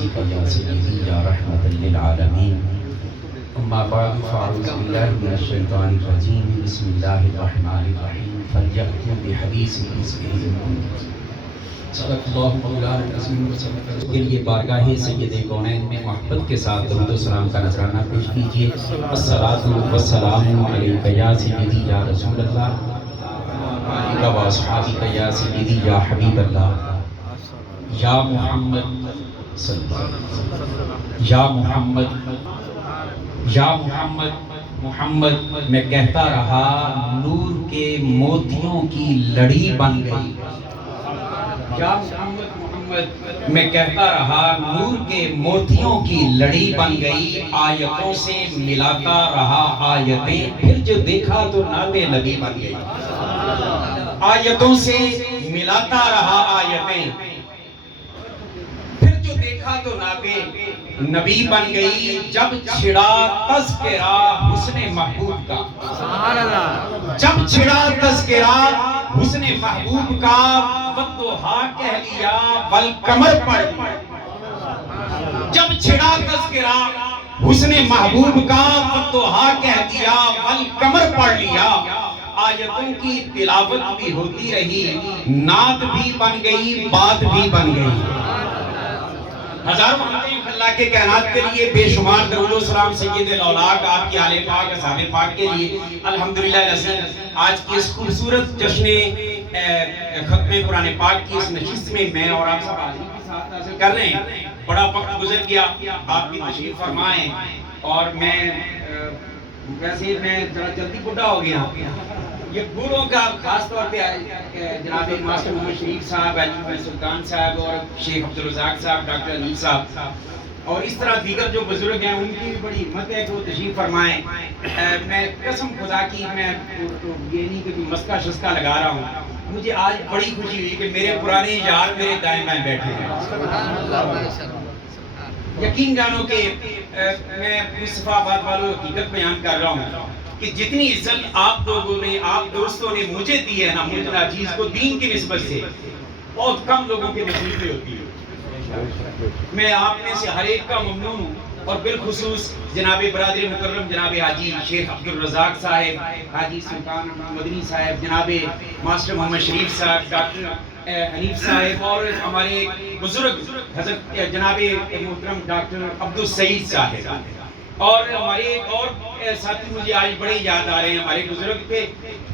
وأصحابك يا سيدي يا رحمة للعالمين أما بعد فأعوذ بالله من الشيطان الرجيم بسم الله الرحمن الرحيم فليأتوا بحديث مثله إن كنتم صدق اللہ مولانا العظیم کے لیے بارگاہ سید کونین میں محبت کے ساتھ درود و سلام کا نذرانہ پیش کیجیے. الصلاۃ والسلام علیک یا سیدی یا رسول اللہ و اصحابک یا سیدی یا حبیب اللہ یا محمد صلی اللہ علیہ وسلم. یا محمد یا محمد محمد میں کہتا رہا نور کے موتیوں کی لڑی بن گئی. یا محمد محمد میں کہتا رہا نور کے موتیوں کی لڑی بن گئی. آیتوں سے ملاتا رہا آیتیں پھر جو دیکھا تو نعت نبی بن گئی. آیتوں سے ملاتا رہا آیتیں پھر جو دیکھا تو نعت نبی بن گئی. جب چھڑا تذکرہ حسن محبوب کا جب چھڑا تذکرہ حسن محبوب کا والضحیٰ کہہ لیا والقمر پڑھ لیا. جب چھڑا تذکرہ حسن محبوب کا والضحیٰ کہہ دیا والقمر پڑھ لیا. آیتوں کی تلاوت بھی ہوتی رہی نعت بھی بن گئی بات بھی بن گئی. ہزاروں حمدیں اللہ کے کائنات کے لیے بے شمار درود و سلام سید الاولاق آپ کی آل پاک اصحاب پاک کے لیے. الحمدللہ رسول آج کی اس خوبصورت جشن ختم قرآن پاک کی اس نشست میں میں اور آپ سب حاضری کے ساتھ حاصل کر رہے ہیں. بڑا وقت گزر گیا آپ کی تشریف فرمائیں اور میں ویسے میں ذرا جلدی بڑھا ہو گیا. یہ گوروں کا خاص طور پہ جناب ماسٹر محمد شریف صاحب علی سلطان صاحب اور شیخ عبدالرزاق صاحب ڈاکٹر انیل صاحب اور اس طرح دیگر جو بزرگ ہیں ان کی بڑی ہمت ہے کہ وہ تشریف فرمائیں. میں قسم خدا کی میں یہ نہیں کہ مسکا شسکا لگا رہا ہوں. مجھے آج بڑی خوشی ہوئی کہ میرے پرانے یار میرے دائیں بائیں بیٹھے ہیں. یقین جانو کہ میں مصطفیٰ آباد والوں حقیقت بیان کر رہا ہوں کہ جتنی عزت آپ لوگوں نے آپ دوستوں نے مجھے دی ہے نا مجھے عزیز کو دین کی نسبت سے بہت کم لوگوں کے نصیب میں ہوتی ہے. میں آپ میں سے ہر ایک کا ممنون ہوں اور بالخصوص جناب برادر مکرم جناب حاجی شیخ عبدالرزاق صاحب حاجی سلطان مدنی صاحب جناب ماسٹر محمد شریف صاحب ڈاکٹر حنیف صاحب اور ہمارے بزرگ حضرت جناب محترم ڈاکٹر عبدالسعید صاحب اور ہمارے ایک اور ساتھی مجھے آج بڑے یاد آ رہے ہیں ہمارے بزرگ پہ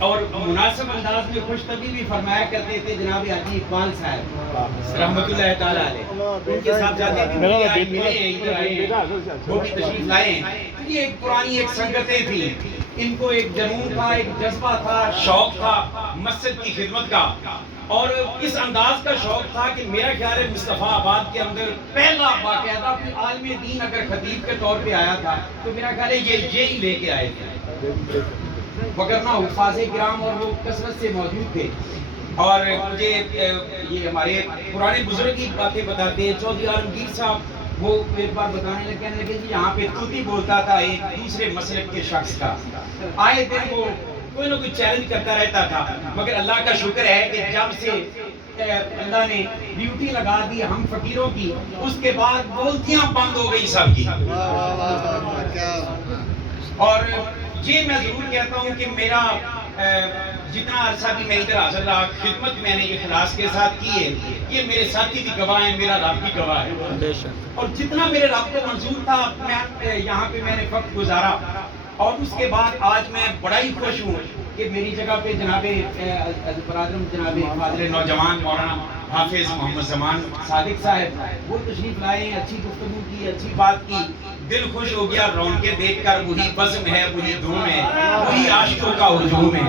اور مناسب انداز میں خوش طبی بھی فرمایا کرتے تھے جناب حاجی اقبال صاحب رحمۃ اللہ تعالیٰ علیہ. ان کے ساتھ جاتے تھے وہ بھی تشریف لائے ہیں. یہ ایک پرانی ایک سنگتیں تھیں. ان کو ایک جنون تھا ایک جذبہ تھا شوق تھا مسجد کی خدمت کا اور اس انداز کا شوق تھا کہ میرا خیال ہے مصطفیٰ آباد کے اندر پہلا باقاعدہ کوئی عالم دین اگر خطیب کے طور پہ آیا تھا تو میرا خیال ہے یہی لے کے آئے تھے وگرنہ حفاظ کرام اور وہ کثرت سے موجود تھے. اور مجھے یہ ہمارے پرانے بزرگ کی باتیں بتاتے ہیں. چودھری عالمگیر صاحب وہ ایک بار بتانے لگے کہنے لگے جی یہاں پہ طوطی بولتا تھا ایک دوسرے مسلک کے شخص کا. آئے دن وہ کوئی نہ کوئی چیلنج کرتا رہتا تھا مگر اللہ کا شکر ہے کہ جب سے اللہ نے ڈیوٹی لگا دی ہم فقیروں کی اس کے بعد بولتیاں بند ہو گئی سب کی. اور یہ میں ضرور کہتا ہوں کہ میرا جتنا عرصہ بھی میں ادھر حاضر رہا خدمت میں نے اخلاص کے ساتھ کی ہے یہ میرے ساتھی بھی گواہ ہیں میرا رب بھی گواہ ہے. اور جتنا میرے رب کو منظور تھا میں یہاں پہ میں نے وقت گزارا اور اس کے بعد آج میں بڑا ہی خوش ہوں کہ میری جگہ پہ جناب برادرم جناب فاضل نوجوان مولانا حافظ محمد زمان صادق صاحب وہ تشریف لائے ہیں. اچھی گفتگو کی اچھی بات کی دل خوش ہو گیا رونقیں دیکھ کر. وہی بزم ہے وہی دھوم ہے وہی عاشقوں کا ہجوم ہے.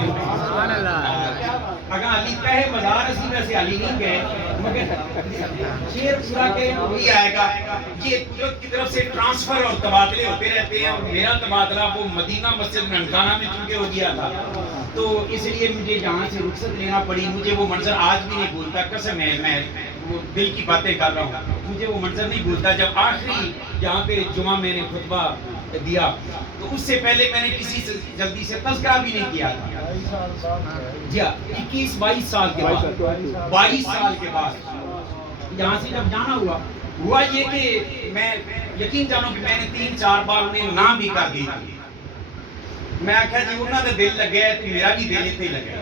اگر علی کہے مزار اسی ویسے علی نہیں گئے مگر شیر پورا کہ وہی آئے گا. یہ قدرت کی طرف سے ٹرانسفر اور تبادلے ہوتے رہتے ہیں اور میرا تبادلہ وہ مدینہ مسجد ننکانہ میں چونکہ ہو گیا تھا تو اس لیے مجھے یہاں سے رخصت لینا پڑی. مجھے وہ منظر آج بھی نہیں بھولتا قسم ہے میں وہ دل کی باتیں کر رہا ہوں. مجھے وہ منظر نہیں بھولتا جب آخری یہاں پہ جمعہ میں نے خطبہ دیا تو اس سے پہلے میں نے کسی سے جلدی سے تذکرہ بھی نہیں کیا تھا. جی 21-22 سال کے بعد 22 سال کے بعد یہاں سے جب جانا ہوا ہوا یہ کہ میں یقین جانو کہ میں نے 3-4 بار انہیں نہ بھی کر دی تھی. میں آکھا جی انہوں نے دل لگ گیا تو میرا بھی دل اتنے لگ گیا.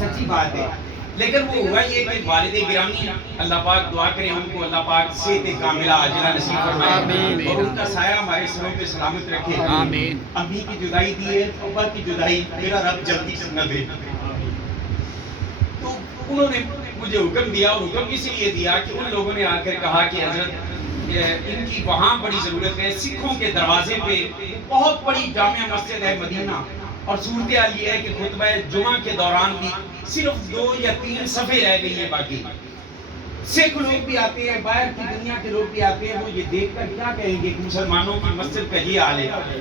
سچی بات ہے. لیکن وہ ہوا یہ کہ والد گرامی اللہ پاک دعا کریں ہم کو اللہ پاک صحت کاملہ عاجلہ نصیب فرمائے اور ان کا سایہ ہمارے سروں پہ سلامت رکھے. امی کی جدائی دی ہے، ابا کی جدائی میرا رب جلدی سے نہ دے. تو انہوں نے مجھے حکم دیا، اور حکم اس لیے دیا کہ ان لوگوں نے آ کر کہا کہ حضرت ان کی وہاں بڑی ضرورت ہے. سکھوں کے دروازے پہ بہت بڑی جامع مسجد ہے مدینہ، اور صورتحال یہ ہے کہ خطبہ جمعہ کے دوران بھی صرف 2 یا 3 صفحے رہ گئی ہیں. باقی سکھ لوگ بھی آتے ہیں، باہر کی دنیا کے لوگ بھی آتے ہیں، وہ یہ دیکھ کر کیا کہیں گے کہ مسلمانوں کی مسجد کا یہ حال ہے.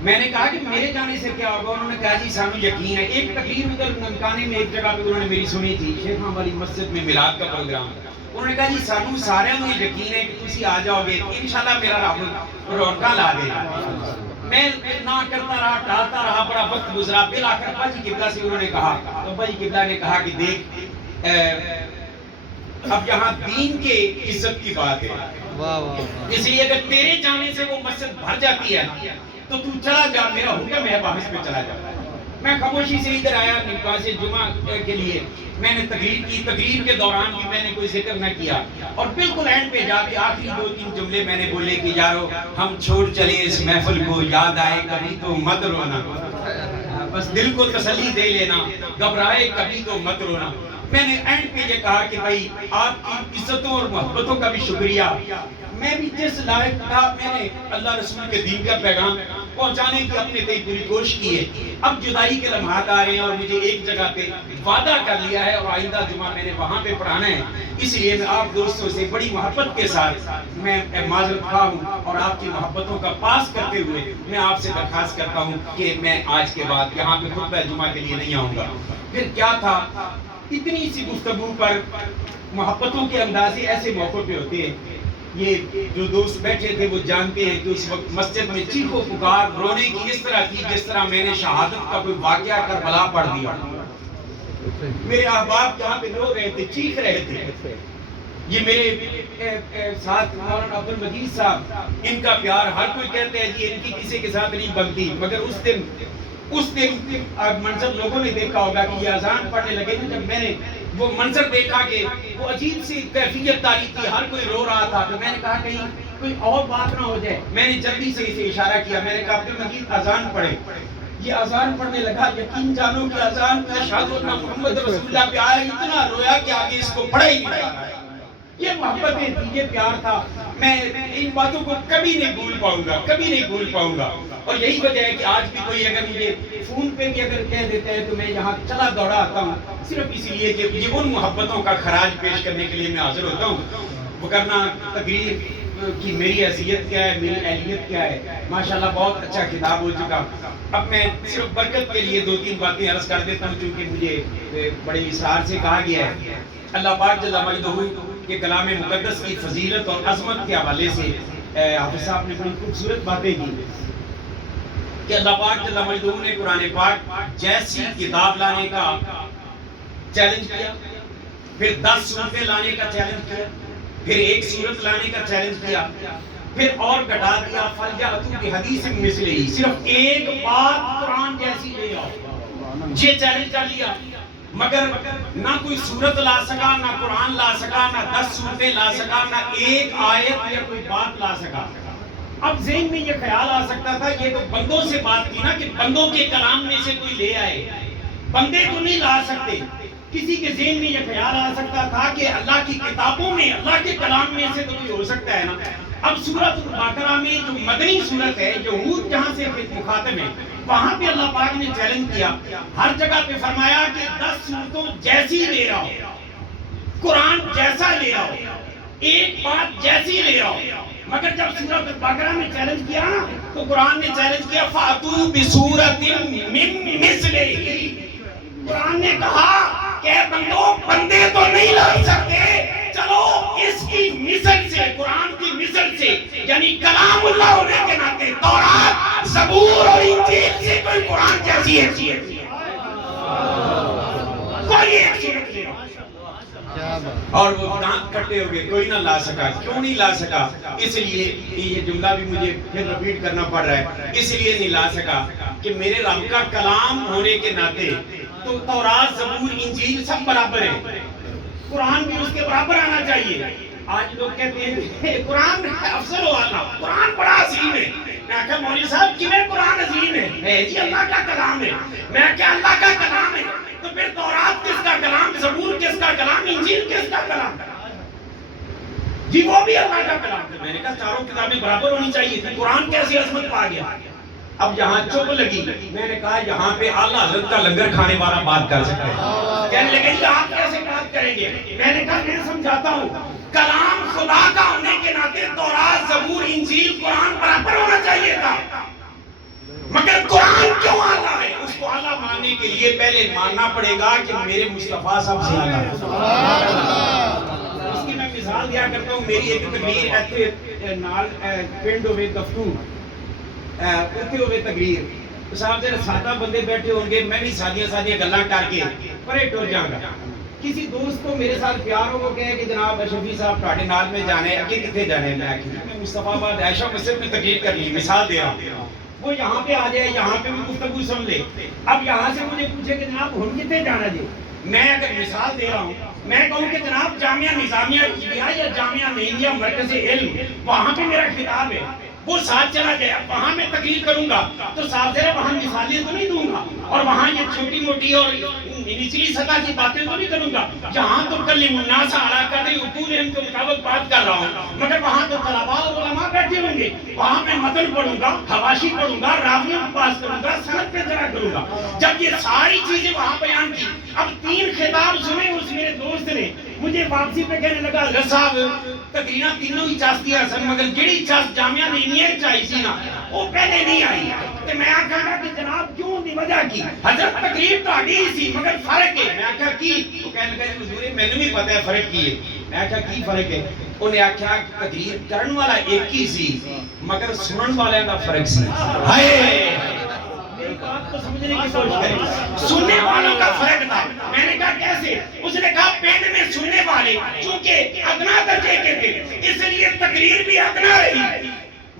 میں نے کہا کہ میرے جانے سے کیا ہوگا؟ انہوں نے کہا جی سانو یقین ہے. ایک تقریر ادھر ننکانے میں ایک جگہ پہ انہوں نے میری سنی تھی، شیخ والی مسجد میں میلاد کا پروگرام. انہوں نے کہا جی سانو سارے یہ یقین ہے کہ تسی آ جاؤ گے، انشاءاللہ میرا رب رونقاں لا دے گا. میں نہ کرتا رہا، ٹالتا رہا، بڑا وقت گزرا. بالآخر ابا جی قبلہ سے انہوں نے کہا، ابا جی قبلہ نے کہا کہ دیکھ اب یہاں دین کے عزت کی بات ہے، اس لیے اگر تیرے جانے سے وہ مسجد بھر جاتی ہے تو تو چلا جا، میرا حکم ہے واپس میں چلا جا. میں خاموشی سے ادھر آیا نماز جمعہ کے لیے. میں نے تقریر کی، تقریر کے دوران بھی میں نے کوئی ذکر نہ کیا، اور بالکل اینڈ پہ جا کے آخری 2-3 جملے میں نے بولے کہ یارو ہم چھوڑ چلے اس محفل کو، یاد آئے کبھی تو مت رونا، بس دل کو تسلی دے لینا، گھبرائے کبھی تو مت رونا. میں نے اینڈ پہ یہ کہا کہ بھائی آپ کی عزتوں اور محبتوں کا بھی شکریہ. میں بھی جس لائق تھا میں نے اللہ رسول کے دین کا پیغام پہنچانے کی اپنے تئیں پوری کوشش کی ہے. اب جدائی کے لمحات آ رہے ہیں اور مجھے ایک جگہ پہ وعدہ کر لیا ہے اور آئندہ جمعہ میں نے وہاں پہ پڑھانا ہے. اس لیے میں آپ دوستوں سے بڑی محبت کے ساتھ میں معذرت خواہ ہوں، اور آپ کی محبتوں کا پاس کرتے ہوئے میں آپ سے درخواست کرتا ہوں کہ میں آج کے بعد یہاں پہ خطبہ جمعہ کے لیے نہیں آؤں گا. پھر کیا تھا، اتنی سی گفتگو پر محبتوں کے اندازے ایسے موقع پہ ہوتے ہیں. یہ جو دوست بیٹھے تھے وہ جانتے ہیں کہ اس وقت مسجد میں چیخ و پکار رونے کی اس طرح کی جس طرح میں نے شہادت کا کوئی واقعہ کربلا پڑھ دیا. میرے احباب جہاں پہ رو رہے تھے، چیخ رہے تھے. یہ میرے ساتھ مولانا عبد المجید صاحب، ان کا پیار ہر کوئی کہتے ہیں جی ان کی کسی کے ساتھ نہیں بنتی، مگر اس دن منظر لوگوں نے دیکھا ہوگا کہ یہ اذان پڑھنے لگے نا، جب میں نے وہ منظر دیکھا کہ وہ عجیب سی کیفیت تاری تھی، ہر کوئی رو رہا تھا، تو میں نے کہا کہیں کوئی اور بات نہ ہو جائے. میں نے جلدی سے اسے اشارہ کیا، میں نے کہا عبد المجید اذان پڑھے. یہ اذان پڑھنے لگا. یقین جانو کہ اذان کا اشہاد ان محمد رسول اللہ پہ آیا، اتنا رویا کہ آگے اس کو پڑھا ہی نہیں رہا. یہ محبتیں تھی، یہ پیار تھا. میں ان باتوں کو کبھی نہیں بھول پاؤں گا، کبھی نہیں بھول پاؤں گا. اور یہی وجہ ہے کہ آج بھی کوئی اگر مجھے فون پہ بھی اگر کہہ دیتا ہے تو میں یہاں چلا دوڑا آتا ہوں، صرف اسی لیے کہ یہ ان محبتوں کا خراج پیش کرنے کے لیے میں حاضر ہوتا ہوں. وگرنہ تقریر کی میری حیثیت کیا ہے، میری اہلیت کیا ہے. ماشاءاللہ بہت اچھا خطاب ہو چکا. اب میں صرف برکت کے لیے 2-3 باتیں عرض کر دیتا ہوں کیونکہ مجھے بڑے اصرار سے کہا گیا ہے. اللہ پاک جل مجدہ کے کلام مقدس کی فضیلت اور عظمت کے حوالے سے حافظ صاحب نے بڑی خوبصورت باتیں کی کہ اللہ پاک جل مجدہ نے قرآن پاک جیسی کتاب لانے کا چیلنج کیا، پھر 10 سورتیں لانے کا چیلنج کیا، پھر 1 سورت لانے کا چیلنج کیا، پھر اور گھٹا دیا فَلْيَأْتُوا بِحَدِيثٍ مِثْلِهِ، صرف ایک بات قرآن جیسی لے آؤ. یہ چیلنج کر لیا، مگر نہ کوئی سورت لا سکا، نہ قرآن لا سکا، نہ 10 سورتیں لا سکا، نہ ایک آیت یا کوئی بات لا سکا. اب ذہن میں یہ خیال آ سکتا تھا، یہ تو بندوں سے بات کی نا کہ بندوں کے کلام میں سے کوئی لے آئے. بندے تو نہیں لا سکتے. کسی کے ذہن میں یہ خیال آ سکتا تھا کہ اللہ کی کتابوں میں، اللہ کے کلام میں سے تو کوئی ہو سکتا ہے نا. اب سورۃ البقرہ میں جو مدنی سورت ہے، یہود جہاں سے مخاطب ہیں، وہاں پہ اللہ پاک نے چیلنج کیا. ہر جگہ پہ فرمایا کہ 10 سورتوں جیسی لے آؤ، قرآن جیسا لے آؤ، ایک بات جیسی لے آؤ. مگر جب سورۃ البقرہ میں چیلنج کیا نا تو قرآن نے چیلنج کیا فَأْتُوا بِسُورَةٍ مِّن مِّثْلِهِ. قرآن نے کہا کہ بندوں، بندے تو نہیں لا سکتے، چلو اس کی مثل سے، قرآن کی مثل سے، یعنی کلام اللہ ہونے کے ناطے تورات، زبور اور انجیل سے کوئی قرآن جیسی ہے کوئی ایک سورت لے. اور وہ دانت کٹ کھڑے ہو گئے, کوئی نہ لا سکا. کیوں نہیں لا سکا؟ اس لیے یہ جملہ بھی مجھے پھر ریپیٹ کرنا پڑ رہا ہے, اس لیے نہیں لا سکا کہ میرے رب کا کلام ہونے کے ناطے تو تورات, زبور, انجیل سب برابر ہے, قرآن بھی اس کے برابر آنا چاہیے. آج لوگ کہتے ہیں کہ قرآن افضل والا, قرآن بڑا عظیم ہے. میں کہا مولوی صاحب کیوں قرآن عظیم ہے جی اللہ کا کلام ہے. میں کہا اللہ کا کلام ہے تو پھر تورات کس کا کلام, زبور کس کا کلام, انجیل کس کا کلام جی؟ وہ بھی اللہ کا کلام ہے. میں نے کہا چاروں کتابیں برابر ہونی چاہیے تھی, قرآن کیسی عظمت پا گیا؟ اب یہاں چپ لگی. میں نے کہا یہاں پہ اعلیٰ حضرت کا لنگر کھانے والا بات کر سکتے ہیں. کہنے لگے جی آپ کیسے بات کریں گے؟ میں نے کہا میں سمجھاتا ہوں, کلام خدا کا ہونے کے ناطے تورات, زبور, انجیل, قرآن برابر ہونا چاہیے تھا, مگر قرآن کیوں اعلیٰ ہے؟ اس کو اعلیٰ ماننے کے لیے پہلے ماننا پڑے گا کہ میرے مصطفیٰ سب سے اعلیٰ ہے. اس کی میں مثال دیا کرتا ہوں. میری ایک تقریر ایتھے نال پنڈ ہوئے دفتور اتنے ہوئے تقریر, صاحب ذرا سادہ بندے بیٹھے ہوں گے, میں بھی سادیاں گلاں کر کے پرے ٹر جاؤں گا. کسی دوست کو میرے ساتھ پیار ہو, وہ کہے کہ جناب شفیع صاحب ٹاٹے نال میں جانے, اگے کتنے جانے؟ میں مصطفیٰ آباد عائشہ مسجد میں تقریر کر لی, مثال دے رہا ہوں. وہ یہاں پہ آ جائے, یہاں پہ بھی گفتگو سن لے. اب یہاں سے مجھے پوچھے کہ جناب ہم کتنے جانا جی؟ میں اگر مثال دے رہا ہوں, میں کہوں کہ جناب جامعہ نظامیہ یا جامعہ مہندیہ مرکز علم, وہاں پہ میرا خطاب ہے, وہ ساتھ چلا جائے. وہاں میں تقریر کروں گا تو صاحب ذرا وہاں مثالیں تو نہیں دوں گا, اور وہاں یہ چھوٹی موٹی اور نچلی سطح کی باتیں تو نہیں کروں گا. جہاں تو کلم الناس علی قدر عقولہم کے مطابق بات کر رہا ہوں, مگر وہاں تو طلباء اور علماء بیٹھے ہوں گے. وہاں میں متن پڑھوں گا, حواشی پڑھوں گا, راویوں کی بات کروں گا, سند پہ چلا کروں گا. جب یہ ساری چیزیں وہاں بیان کی, اب 3 خطاب سنے اس میرے دوست نے, مجھے واپسی پہ کہنے لگا حضرت صاحب تقریرا تینوں ہی چاستیاں سن, مگر جڑی چاست جامعہ نہیں چاہیے سی نا وہ پہلے نہیں آئی. تو میں آکھا گا کہ جناب کیوں دی وجہ کی؟ حضرت تقریر تو آگئی سی مگر فرق ہے. میں آکھا کی؟ تو کہنے لگا حضور میں نے بھی پتہ ہے فرق کی ہے. میں آکھا کی فرق ہے؟ انہیں آکھا تقریر کرن والا ایک ہی سی مگر سنن والے کا فرق سی. ہائے میری بات کو سمجھنے کی کوشش کریں, سننے والوں کا فرق تھا. میں نے کہا کیسے؟ اس نے کہا پینڈ میں سننے والے چونکہ ادنا درجے کے تھے اس لیے تقریر بھی ادنا رہی.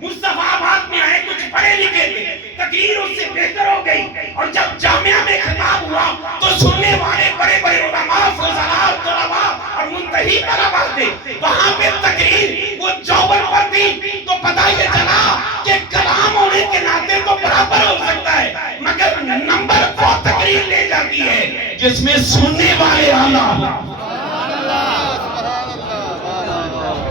مصطفیٰ آباد میں آئے کچھ پڑھے لکھے تھے, تقریر اس سے بہتر ہو گئی. اور جب جامعہ میں خطاب ہوا تو سننے والے بڑے بڑے علماء, فضلاء, طلباء اور منتہی طلباء تھے. وہاں پہ تقریر وہ جوبر پر تھی تو پتہ یہ چلا کہ کلام ہونے کے ناطے تو برابر ہو سکتا ہے, مگر نمبر وہ تقریر لے جاتی ہے جس میں سننے والے اعلیٰ,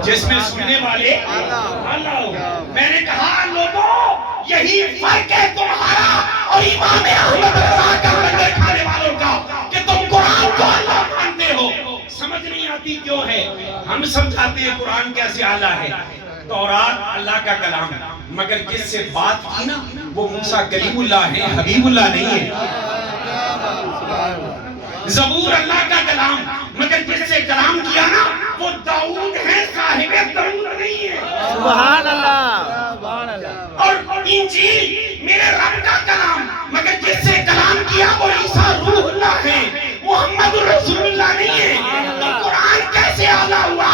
جس میں سننے والے اعلیٰ ہو. میں نے کہا لوگوں یہی فرق ہے تمہارا اور امام احمد رضا کا لنگر کھانے والوں کا کہ تم قرآن کو اعلیٰ مانتے ہو. سمجھ نہیں آتی کیوں ہے؟ ہم سمجھاتے ہیں قرآن کیسے اعلیٰ ہے. تورات اللہ کا کلام مگر جس سے بات کی نا وہ موسیٰ کلیم اللہ ہے, حبیب اللہ نہیں ہے. زبور اللہ کا کلام مگر جس سے کلام کیا نا وہ داؤد ہے, صاحب درود نہیں ہے. سبحان اللہ. اور انجیل میرے رب کا کلام مگر جس سے کلام کیا وہ عیسیٰ روح اللہ ہے, محمد رسول اللہ نہیں ہے. تو قرآن کیسے اعلیٰ ہوا؟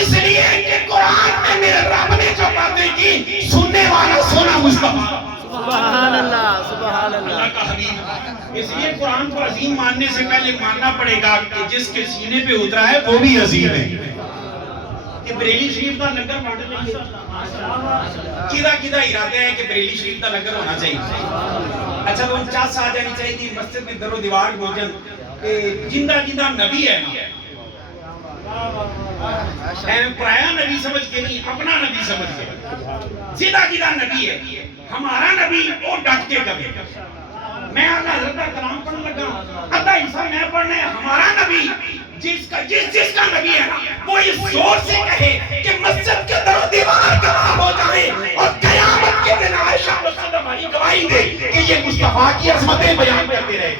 اس لیے کہ قرآن میں میرے رب نے جو باتیں کی سننے والا سنا مصطفیٰ. سبحان اللہ, سبحان اللہ کا حبیب. اس لیے قرآن کو عظیم ماننے سے پہلے ماننا پڑے گا کہ جس کے سینے پہ اترا ہے وہ بھی عظیم ہے. کہ بریلی شریف کا لنگر بانٹ لیں گے, کدھا ارادے ہیں کہ بریلی شریف کا لنگر ہونا چاہیے. اچھا تو 50 آ جانی چاہیے تھی مسجد میں در و دیوار موجن جندہ نبی ہے نا, پرایا نبی سمجھ کے نہیں, اپنا نبی سمجھ کے. جدہ نبی ہے, ہمارا نبی وہ ڈٹ کے کبھی. میں اللہ حضرت کا کلام پڑھنے لگا, ادھا حصہ میں پڑھنا ہے. ہمارا نبی جس کا نبی ہے نا وہ اس زور سے کہے کہ مسجد کے در و دیوار گواہ ہو جائیں اور قیامت کے دن عائشہ رسول ہماری گواہی دے کہ یہ مصطفیٰ کی عظمتیں بیان کرتے رہے.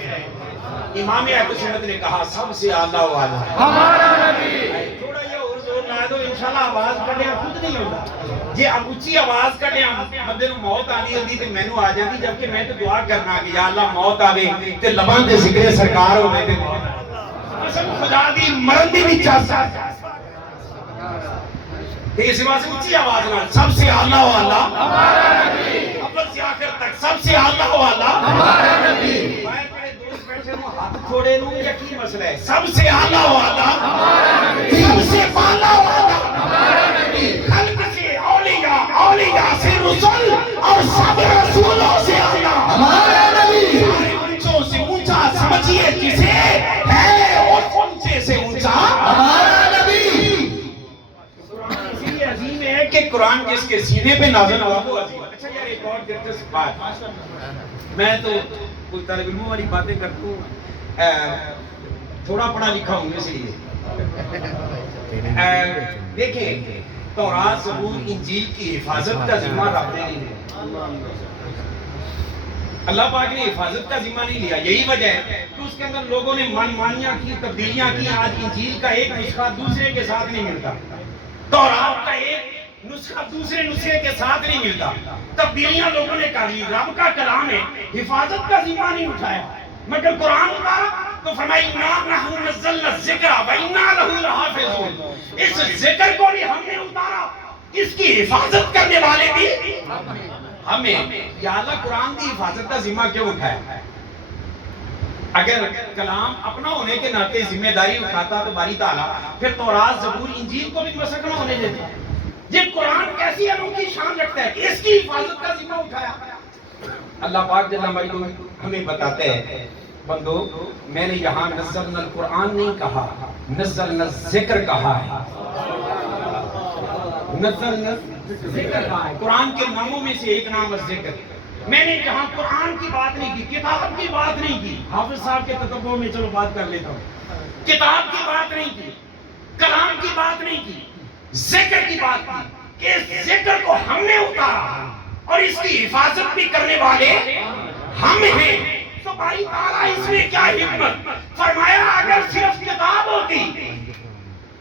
امام اہل سنت نے کہا سب سے اعلیٰ و اعلیٰ ہمارا نبی. تھوڑا یہ اور زور لا دو انشاءاللہ آواز کٹیا خود نہیں ہوتا. جی اب اچھی آواز کٹیا مدے نو موت آنی ہوتی تے مینوں آ جاندی, جبکہ میں تو دعا کرنا کہ یا اللہ موت آوے تے لباں تے ذکر سرکار ہوے تے قسم خدا دی مرن دی بھی چاہتا. اس بات سے اونچی آواز میں سب سے اعلیٰ والا ہمارا نبی، اول سے آخر تک سب سے اعلیٰ والا ہمارا نبی۔ میں کہے دوست بیٹھے ہوں ہاتھ چھوڑے لوں یا کی مسئلہ ہے؟ سب سے اعلیٰ والا ہمارا نبی، سب سے بالا والا ہمارا نبی، خلق سے اولیاء، اولیاء سے رسول اور سب رسولوں سے اعلیٰ ہمارا نبی، سارے اونچوں سے اونچا سمجھیے جسے ہے اور اونچے سے اونچا ہمارا نبی۔ عظیم ہے کہ قرآن جس کے سینے پہ نازل ہوا وہ عظیم ہے۔ اچھا یار ایک اور دلچسپ بات، میں تو کوئی طالب علموں والی باتیں کرتا ہوں، تھوڑا پڑھا لکھا ہوں اس لیے۔ دیکھیں تورات زبور انجیل کی حفاظت کا ذمہ رب نے نہیں لیا، اللہ پاک نے حفاظت کا ذمہ نہیں لیا۔ یہی وجہ ہے کہ اس کے اندر لوگوں نے من مانیاں کی، تبدیلیاں کی۔ آج انجیل کا ایک نسخہ دوسرے کے ساتھ نہیں ملتا، تورات کا ایک نسخہ دوسرے نسخے کے ساتھ نہیں ملتا، تبدیلیاں لوگوں نے کر لی۔ رب کا کلام ہے، حفاظت کا ذمہ نہیں اٹھایا، مگر قرآن اتارا تو فرمائی اِنَّا نَحْنُ نَزَّلْنَا الذِّکْرَ وَإِنَّا لَهُ لَحَافِظُونَ۔ اس ذکر کو بھی ہم نے اتارا، اس کی حفاظت کرنے والے بھی ہمیں۔ یا اللہ قرآن کی حفاظت کا ذمہ کیوں اٹھایا؟ اگر کلام اپنا ہونے کے ناطے ذمہ داری اٹھاتا تو باری تعالیٰ پھر تورات زبور انجیل کو بھی مسخ نہ ہونے دیتا۔ یہ قرآن کیسی انوکھی شان رکھتا ہے کہ اس کی حفاظت کا ذمہ اٹھایا۔ اللہ پاک جل مجدہ ہمیں بتاتے ہیں بندو میں نے یہاں نزلنا القرآن نہیں کہا، نزلنا الذکر کہا ہے، نزلنا ذکر کہا ہے۔ قرآن کے ناموں میں سے ایک نام الذکر۔ میں نے جہاں قرآن کی بات نہیں کی، کتاب کی بات نہیں کی، حافظ صاحب کے تتبع میں چلو بات کر لیتا ہوں، کتاب کی بات نہیں کی، کلام کی بات نہیں کی، ذکر کی بات کی کہ اس ذکر کو ہم نے اتارا اور اس کی حفاظت بھی کرنے والے ہم ہیں۔ تو بھائی تعالیٰ اس میں کیا حکمت فرمایا؟ اگر صرف کتاب ہوتی،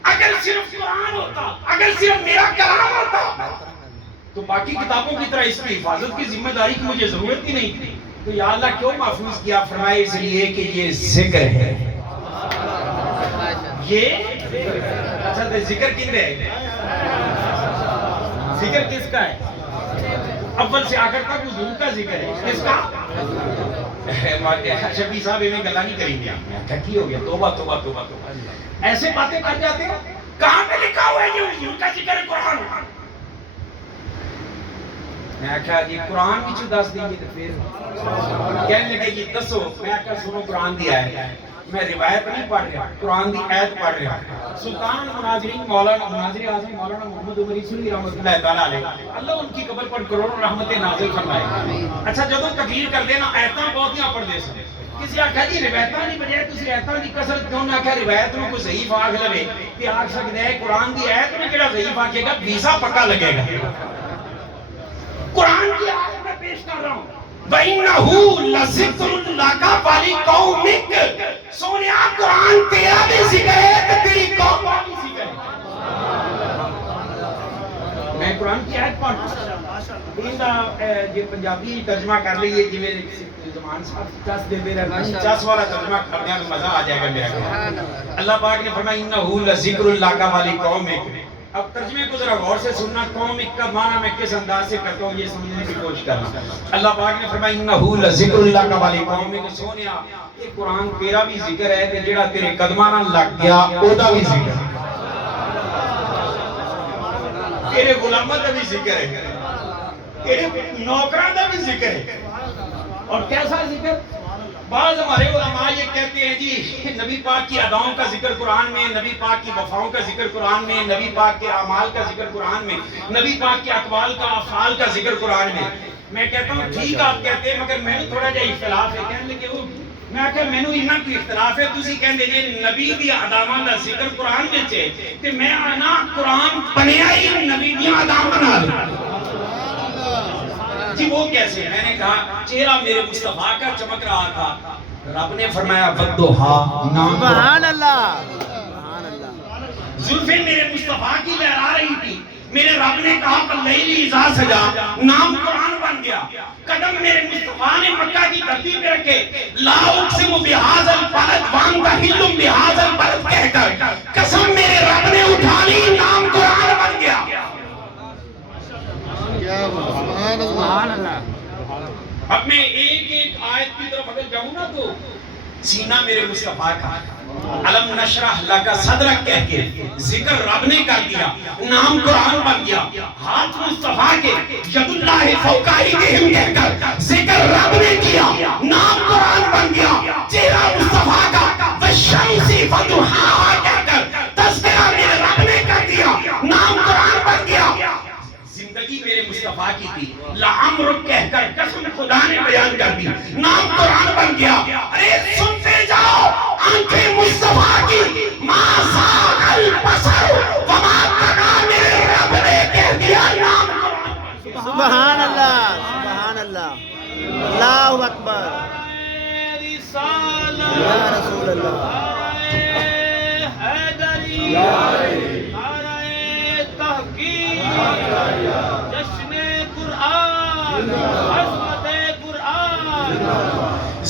اگر صرف قرآن ہوتا، اگر صرف میرا کلام ہوتا تو باقی کتابوں کی طرح اس کی حفاظت کی ذمہ داری کی مجھے ضرورت ہی نہیں تھی۔ تو یا اللہ کیوں محفوظ کیا؟ فرمائے اس لیے کہ یہ ذکر ہے، یہ اچھا تو ذکر کن ہے؟ ذکر کس کا ہے؟ اول سے آخر تک حضور کا ذکر ہے، کس کا؟ شبی صاحب میں گلا نہیں کریں گے، کیا کی ہو گیا؟ توبہ توبہ توبہ توبہ، ایسے باتیں کر جاتے ہیں۔ کہاں پہ لکھا ہوا ہے کہ حضور کا ذکر ہے قرآن؟ میں کہا جی قرآن کی چھو دس دیں گے تو پھر کہنے لگے جی دسو۔ میں کہا سنو قرآن دی آیت ہے، میں روایت نہیں پڑھ رہا، قرآن دی آیت پڑھ رہا۔ سلطان مناظرین مولانا مناظر اعظم مولانا محمد عمری سنی رحمۃ اللہ تعالیٰ علیہ، اللہ ان کی قبر پر کروڑوں رحمتیں نازل فرمائے۔ اچھا جدوں تقریر کر دینا آیتاں بہتیاں پڑھ دے سکتے، کسی آکھا جی روایتاں نہیں بجائے تسی آیتاں دی کثرت کیوں نہ آکھا؟ روایت میں کوئی ضعیف آکھ لوے کہ آکھ سکتا ہے قرآن دی آیت میں کیڑا ضعیف آکھے گا؟ ویزا پکا لگے گا۔ قرآن کی آیت میں پیش کر رہا ہوں، وَإِنَّهُ لَذِكْرٌ لَكَ وَلِقَوْمِكَ۔ سونیا قرآن تیرا بھی ذکر ہے تو تیری قوم کا بھی ذکر ہے۔ میں قرآن کی آیت پڑھ یہ پنجابی ترجمہ کر لیے جی میرے زمان صاحب چس دے دے رہے ہیں، چس والا ترجمہ کر دیا تو مزہ آ جائے گا میرا کہ اللہ پاک نے فرمایا اِنَّهُ لَذِكْرٌ لَكَ وَلِقَوْمِكَ۔ اب ترجمے کو ذرا غور سے سننا، قومک کا معنی میں کس انداز سے کرتا ہوں یہ سمجھنے کی کوشش کرنا۔ اللہ پاک نے فرمایا اِنَّهُ لَذِكْرٌ لَكَ وَلِقَوْمِكَ۔ سونیا یہ قرآن تیرا بھی ذکر ہے کہ جڑا تیرے قدماں نال لگ گیا اودا بھی ذکر ہے، تیرے غلاماں دا بھی ذکر ہے، تیرے نوکراں دا بھی ذکر ہے۔ اور کیسا ذکر؟ بعض ہمارے علماء یہ کہتے ہیں جی نبی پاک کی اداؤں کا ذکر قرآن میں، نبی پاک کی وفاؤں کا ذکر قرآن میں، نبی پاک کے اعمال کا ذکر قرآن میں، نبی پاک کے اقوال کا افعال کا ذکر قرآن میں۔ میں کہتا ہوں ٹھیک آپ کہتے ہیں مگر میں نے تھوڑا جا اختلاف ہے۔ کہنے لگے وہ میں کہ میں نے انہاں کی اختلاف ہے، تسی کہندے جے نبی دی اداواں دا ذکر قرآن وچ ہے تے میں آنا قرآن بنیا ہی نبی دی اداواں نال۔ جی وہ کیسے؟ میں نے کہا چہرہ میرے مصطفیٰ کا چمک رہا تھا، رب نے فرمایا وَالضُّحَىٰ نام سبحان اللہ سبحان اللہ، زلفیں میرے مصطفیٰ کی لہرا رہی تھی، میرے رب نے کہا وَاللَّيْلِ إِذَا سَجَىٰ، نام قرآن بن گیا۔ قدم میرے مصطفیٰ نے مکہ کی دھرتی پہ رکھے، لا اقسم بہذا البلد وانت حل بہذا البلد کہہ کر قسم میرے رب نے اٹھا لی، نام قرآن سبحان اللہ. اب میں ایک ایک آیت کی طرف اگر جاؤں نا تو سینہ میرے مصطفیٰ کا علم نشرح لک صدرک کہہ کے ذکر رب نے کر دیا، نام قرآن بن گیا. ہاتھ مصطفیٰ کے ید اللہ فوق ایدیہم کہہ کر ذکر رب نے کیا، نام قرآن بن گیا. چہرہ مصطفیٰ کا والشمس وضحاہا کہہ کر تذکرہ میرے رب نے کر دیا، نام قرآن بن گیا. زندگی میرے مصطفیٰ کی تھی، لعمرک کہہ کر قسم خدا نے بیان کر دی، نام قرآن بن گیا. ارے سنتے جاؤ آنکھیں مصطفیٰ کی، ما زاغ البصر وما طغى، میرے رب نے کہہ دیا نام قرآن. سبحان اللہ. سبحان اللہ. اللہ اکبر. یا رسول اللہ.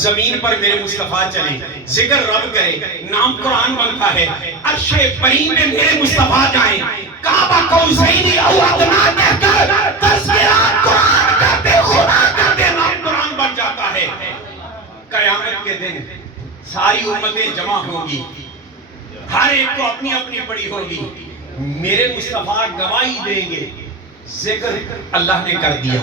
زمین پر میرے مصطفیٰ چلے، ذکر رب کرے، نام قرآن بنتا ہے. عرش بری میں میرے مصطفیٰ جائیں، کعبہ قوسین او ادنیٰ کہہ کر تذکرہ قرآن کرتے، خدا کرتے، نام قرآن بن جاتا ہے. قیامت کے دن ساری امتیں جمع ہوگی، ہر ایک کو اپنی اپنی پڑی ہوگی. میرے مصطفیٰ گواہی دیں گے، ذکر اللہ نے کر دیا.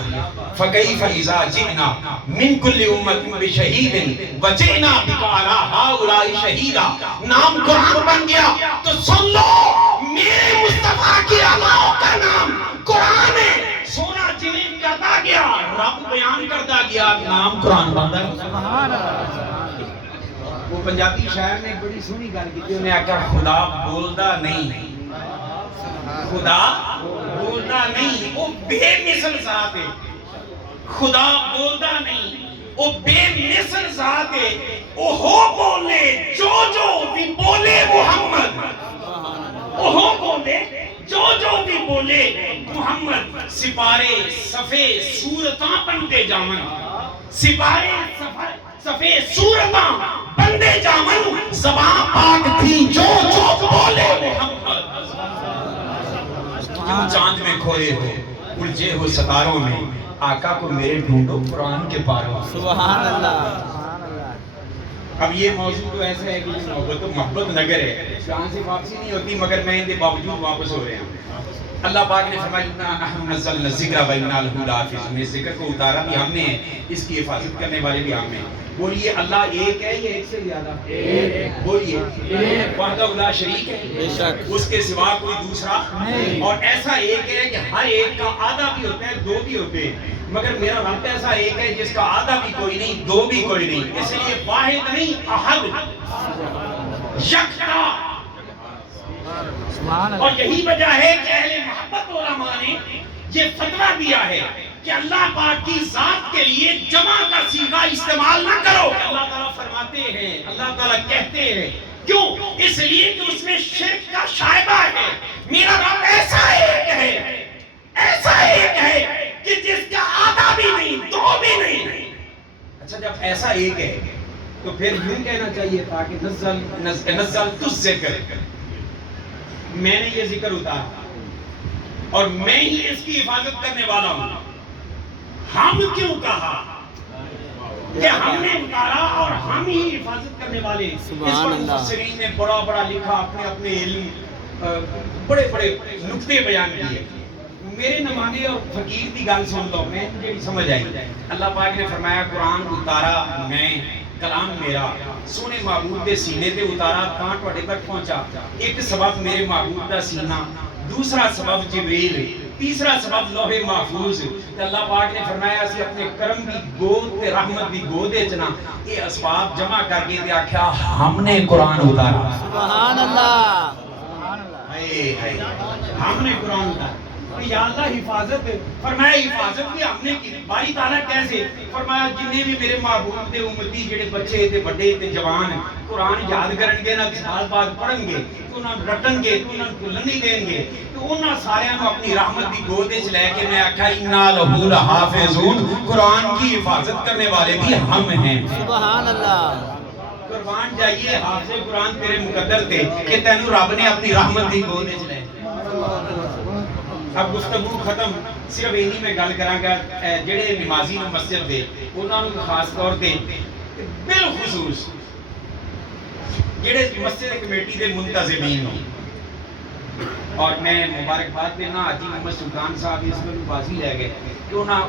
فَكَيْفَ إِذَا جِئْنَا مِنْ كُلِّ أُمَّةٍ بِشَهِيدٍ وَجِئْنَا بِكَ عَلَىٰ هَٰؤُلَاءِ شَهِيدًا. نام قرآن بن گیا تو سن لو میرے مصطفیٰ کی علاؤں کا نام قرآن ہے. سونا جنہیں کرتا گیا، رب بیان کرتا گیا، نام قرآن بنتا ہے. سبحان اللہ. وہ پنجابی شاعر نے بڑی سونی گل کی، انہیں آکھا خدا بولدا نہیں، خدا بولدا نہیں، وہ بے مثل ذات ہے. خدا بولدا نہیں، وہ بے مثل ذات ہے. وہ ہو بولے جو بھی بولے محمد، وہ ہو بولے جو بھی بولے محمد. سپارے صفے صورتاں بندے جامن، سپارے صفے صورتاں بندے جامن، زباں پاک تھی جو بولے محمد. کیوں چاند میں کھوئے ہو، الجھے ہو ستاروں میں، آقا کو میرے ڈھونڈو قرآن کے پاروں. سبحان اللہ. اب یہ موضوع تو ایسا ہے کہ محبت نگر ہے، جہاں سے واپسی نہیں ہوتی، مگر میں ان کے باوجود واپس ہو رہے ہیں. اللہ پاک نے فرمایا اِنَّا نَحْنُ نَزَّلْنَا الذِّكْرَ وَإِنَّا لَهُ لَحَافِظُونَ. اس ذکر کو اتارا بھی ہم نے ہے، اس کی حفاظت کرنے والے بھی ہم ہیں. بولیے اللہ ایک ہے یا ایک سے زیادہ؟ بولیے وحدہ لا شریک ہے، اس کے سوا کوئی دوسرا نہیں. اور ایسا ایک ہے کہ ہر ایک کا آدھا بھی ہوتا ہے، دو بھی ہوتے ہیں، مگر میرا رب ایسا ایک ہے جس کا آدھا بھی کوئی نہیں، دو بھی کوئی نہیں. اس لیے واحد نہیں، احد، یکتا. اور یہی وجہ ہے کہ اہل محبت علماء نے یہ فتویٰ دیا ہے کہ اللہ پاک کی ذات کے لیے جمع کا صیغہ استعمال نہ کرو. اللہ تعالیٰ فرماتے ہیں، اللہ تعالیٰ کہتے ہیں، کیوں؟ اس لیے کہ اس میں شرک کا شائبہ ہے. میرا رب ایسا ایک ہے، ایسا ایک ہے کہ جس کا آدھا بھی نہیں، دو بھی نہیں. اچھا جب ایسا ایک ہے تو پھر یوں کہنا چاہیے تھا کہ نزل تس ذکر، میں نے یہ ذکر اتارا اور میں ہی اس کی حفاظت کرنے والا ہوں. ہم کیوں کہا کہ ہم نے اتارا اور ہم ہی حفاظت کرنے والے؟ اس پر مفسرین نے بڑا بڑا لکھا، اپنے اپنے علم بڑے بڑے نکتے بیان کیے. میرے نمانے اور فقیر دی گل سن لو، میں مجھے بھی سمجھ آئی. اللہ پاک نے فرمایا قرآن اتارا میں، کلام میرا، سونے محبوب دے سینے تے اتارا تاں تواڈے تک پہنچا. ایک سبب میرے محبوب دا سینہ، دوسرا سبب جبریل، تیسرا سبب لوح محفوظ. تے اللہ پاک نے فرمایا اسی اپنے کرم دی گود تے رحمت دی گود وچ نا یہ اسباب جمع کر کے تے آکھیا ہم نے قرآن اتارا. سبحان اللہ. ہائے ہائے، ہم نے قرآن اتارا. یا اللہ حفاظت، فرمایا حفاظت بھی ہم نے کی. باری تعالیٰ کیسے؟ فرمایا جنہیں بھی میرے محبوب دے امتی جڑے بچے تے بڑے تے جوان قرآن یاد کرن گے نا، سال بعد پڑھن گے تو انہاں رٹن گے تو انہاں بھولن نہیں دین گے، تو انہاں سارے نو اپنی رحمت دی گود وچ لے کے میں آکھا اِنَّا لَهُ لَحَافِظُونَ، قرآن کی حفاظت کرنے والے بھی ہم ہیں. سبحان اللہ. قربان جائیے حافظ قرآن تیرے مقدر تھے کہ تینوں رب نے اپنی رحمت دی گود وچ لے. اب گفتگو ختم صرف یہی میں گل کراں گا جڑے نمازی نے مسجد دے انہاں نوں خاص طور تے بالخصوص جڑے مسجد کمیٹی دے منتظمین ہوں اور میں مبارکباد دینا حاجی محمد سلطان صاحب اس کو بازی لے گئے کہ انہاں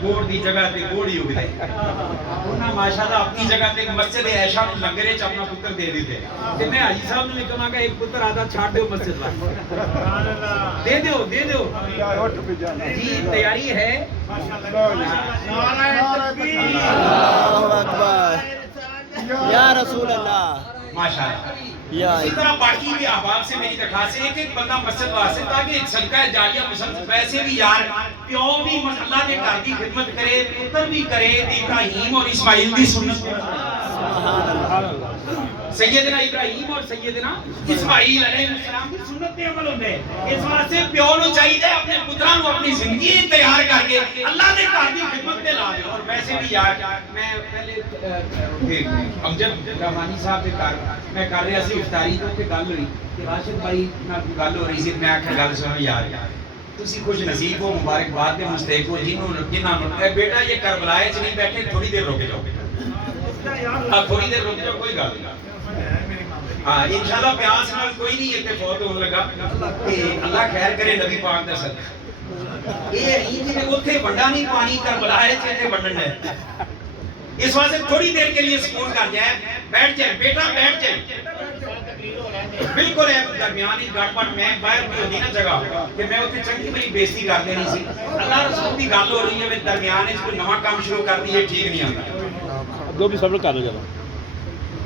بورڈ دی جگہ تے بورڈ ہی اگدے انہاں ماشاءاللہ اپنی جگہ تے مسجد عائشہ نوں لنگرے چ اپنا پتر دے دیتے تے میں حاجی صاحب نے کہا کہ ایک پتر آدھا چھاڑ دیو مسجد واسطے دے دیو جی تیاری ہے اللہ اکبر یا رسول اللہ ماشاءاللہ یا اسی طرح باقی بھی احباب سے میری درخواست ہے کہ ایک بندہ مسجد واسطے تاکہ ایک صدقہ جاریہ مسلسل ویسے بھی یار پیو بھی اللہ کے گھر کی خدمت کرے پتر بھی کرے ابراہیم اور اسماعیل کی سنت سیدنا ابراہیم اور سیدنا اسماعیل علیہ السلام کی سنت پہ عمل ہوندے اس واسطے پیو نوں چاہیے اپنے پتراں نوں اپنی زندگی تیار کر کے اللہ کے گھر کی خدمت پہ لا دے اور ویسے بھی یار میں پہلے امجد رحمانی صاحب کے گھر میں کر رہا سی افطاری تو گل ہوئی کہ راشد بھائی نال گل ہو رہی سی میں آکھیا گل سنو یار تسی خوش نصیب ہو مبارکباد دے مستحق ہو جنہاں بیٹا یہ کربلا وچ نہیں بیٹھے تھوڑی دیر رک جاؤ تھوڑی دیر رک جاؤ کوئی گل نہیں ہاں انشاءاللہ پیاس نال کوئی نہیں اتنے فوت ہون لگا کہ اللہ خیر کرے نبی پاک دا صدقہ یہ نہیں کہ اوتھے ونڈا نہیں پانی کربلا وچ اتنے ونڈنا ہے اس واسطے تھوڑی دیر کے لیے سکون کر جائے بیٹھ جائے بیٹا بیٹھ جائے بالکل ہے درمیان ہی گڑ پٹ میں باہر بھی ہوتی نا جگہ کہ میں اتنے چنگی بڑی بےزتی کر دینی سی اللہ رسول کی گل ہو رہی ہے میں درمیان کوئی نواں کام شروع کر دی ہے ٹھیک نہیں آتا دو بھی صبر کر لو چلو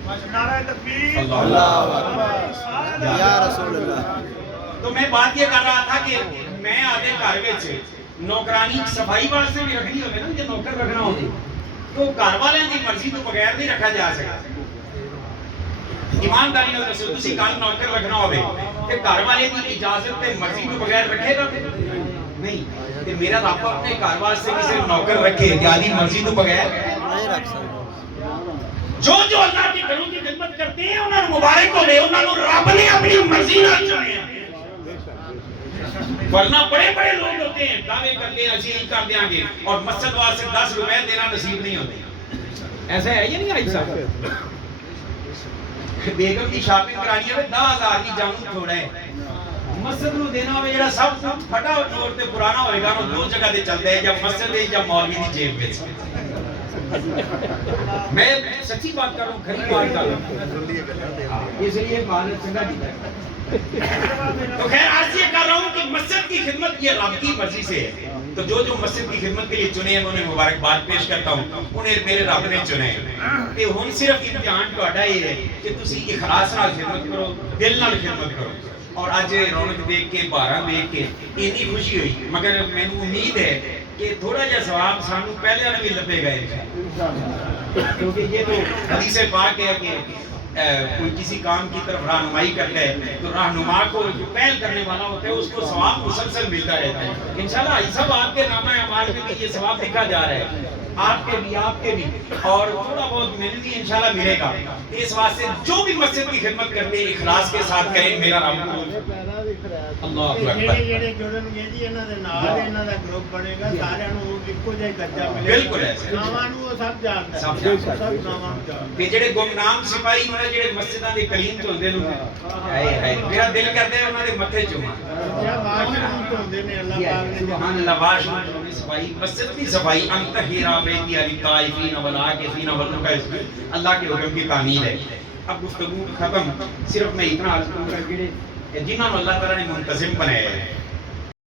اللہ اکبر یا رسول اللہ تو میں بات یہ کر رہا تھا کہ میں آدھے گھر وچ نوکرانی صفائی واسطے بھی رکھنی ہوگی نا جے نوکر رکھنا ہوگی تو گھر والوں کی مرضی تو بغیر نہیں رکھا جا سکتا ایمانداری نال دسو تسی کل نوکر رکھنا ہوے تے گھر والے دی اجازت تے مرضی تو بغیر رکھے گا نہیں تے میرا رب اپنے گھر واسطے کسی نوکر رکھے دیالی مرضی تو بغیر نہیں رکھ سکتے جو اللہ کے گھروں کی خدمت کرتے ہیں انہوں نے مبارک ہو دے انہوں نے رب نے اپنی مرضی نال چنے ورنہ بڑے بڑے لوگ ہوتے ہیں دعوے کرتے ہیں اسی کر دیاں گے اور مسجد واسطے 10 روپے دینا نصیب نہیں ہوتے ایسا ہے یا نہیں آئی صاحب بیگم کی شاپنگ کرانی ہے 10,000 کی جانو تھوڑا ہے مسجد نو دینا ہوئے جڑا سب کچھ پھٹا اور تے پرانا ہوئے گا وہ دو جگہ دے چلتے ہیں یا مسجد ہے یا مولوی دی جیب وچ میں سچی بات کر رہا ہوں کھری بات کر رہا ہوں اس لیے بات چنگا دیتا ہے تو خیر آج یہ کر رہا ہوں کہ مسجد کی خدمت یہ رب کی مرضی سے ہے تو جو مسجد کی خدمت کے لیے چنے ہیں انہیں مبارکباد پیش کرتا ہوں انہیں میرے رب نے چنے ہیں کہ ہن صرف امتحان تہاڈا یہ ہے کہ تسی اخلاص نال خدمت کرو دل نال خدمت کرو اور آج رونق دیکھ کے باراں دیکھ کے اتنی خوشی ہوئی مگر مینوں امید ہے کہ تھوڑا جا ثواب سانو پہلے والا بھی لبے گئے کیونکہ یہ تو حدیث پاک ہے کہ کوئی کسی کام کی طرف رہنمائی کرتا ہے تو رہنما کو جو پہل کرنے والا ہوتا ہے اس کو ثواب مسلسل ملتا رہتا ہے انشاءاللہ یہ سب آپ کے نامہ اعمال میں بھی یہ ثواب لکھا جا رہا ہے آپ کے بھی اور تھوڑا بہت مجھے بھی انشاءاللہ ملے گا اس واسطے جو بھی مسجد کی خدمت کرتے ہیں اخلاص کے ساتھ کریں میرا رب اللہ اکبر بالکل ہے جڑے گمنام سپاہی ہونے جڑے مسجداں دے کلیم تو ہوندے نے ہائے ہائے میرا دل کردا ہے انہاں دے متھے چوماں سبحان اللہ واش سپاہی مسجد کی صفائی انتہیرا بیتی علی طائفین والعاکفین والرکع اللہ کے حکم کی تعمیل ہے اب گفتگو ختم صرف میں اتنا عرض کروں گا کہ جنہاں اللہ تعالی نے منتظم بنایا ہے